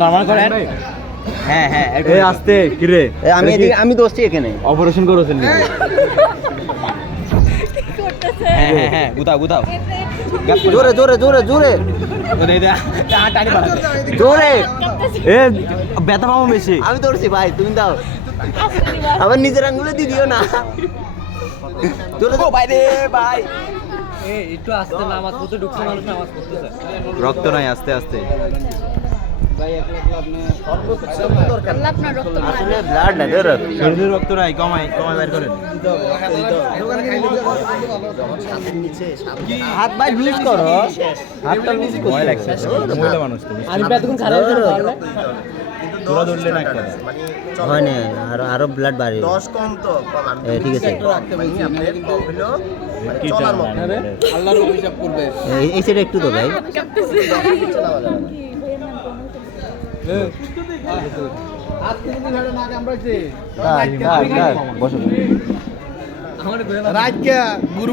Normal করেন। হ্যাঁ হ্যাঁ এই আস্তে কি রে আমি এদিকে আমি দোষটি এখানে অপারেশন করেছেন নাকি? হ্যাঁ হ্যাঁ হ্যাঁ গুতাও গুতাও জোরে জোরে জোরে জোরে জোরে এ ব্যথা পাবো বেশি। আমি দৌড়ছি ভাই, তুমি দাও। আবার নিজের আঙ্গুলে দিয়ে দিও না। জোরে তো ভাই রে ভাই। একটু আস্তে নামাজ পড়তে ঢুকছে, মানুষ নামাজ পড়তেছে। রক্ত নাই, আস্তে আস্তে। আসলে ব্লাড না ধরো। শরীরে রক্ত নাই, কমাই কমাই বের করেন। হাত ভাই লুজ করো, হাতটা লুজ করো। ভয় লাগছে, মহিলা মানুষ তুমি। আর বেতন খারাপ হয়ে গেল। তোরা ধরলে না একটা। হয় না, আরো ব্লাড বাড়ে। 10 কম তো কম আমি ঠিক আছে, মানে আপনার কম হলো মানে কি চলার মতো। আল্লাহর অভিশাপ করবে। এই সাইডে একটু তো ভাই। আজকে যদি ঘরে না কামড়াইছে, বসো। রাত কে গুরু